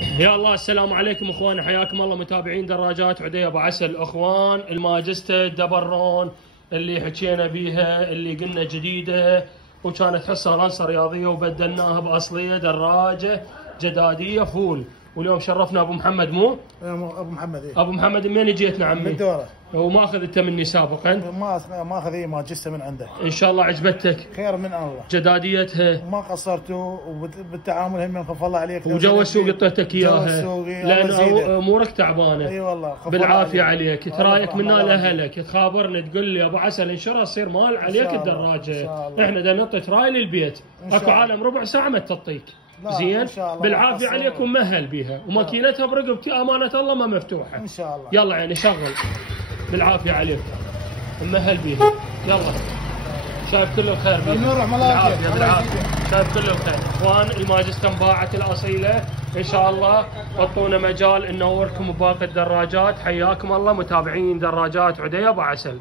يا الله السلام عليكم اخوان، حياكم الله متابعين دراجات عدي ابو عسل. اخوان الماجستا دبرون اللي حكينا بيها اللي قلنا جديده وكانت حصه لانسه رياضيه وبدلناها باصليه دراجه جداديه فول. واليوم شرفنا ابو محمد مو؟ ابو محمد إيه؟ ابو محمد منين جيتنا عمي؟ من الدوره. وما اخذ مني سابقا؟ ما اخذ اي ماجستا من عنده. ان شاء الله عجبتك؟ خير من الله. جداديتها ما قصرتوا وبالتعامل هم خف الله عليك. وجو السوق اعطيتك اياها لان امورك تعبانه. اي والله بالعافيه عليك. ترايك منا لاهلك تخابرني تقول لي ابو عسل انشرها تصير مال عليك الدراجه. احنا دا نعطي تراي للبيت. اكو عالم ربع ساعه ما تعطيك. زين بالعافيه عليك ومهل بيها وماكينتها برقبتي امانه الله ما مفتوحه ان شاء الله. يلا يعني شغل بالعافيه عليك مهل بيها. يلا شايف كله الخير بيها بالعافيه شايف كله الخير. اخوان الماجستا انباعت الاصيله ان شاء الله. اعطونا مجال ننوركم بباقي الدراجات. حياكم الله متابعين دراجات عدي ابو عسل.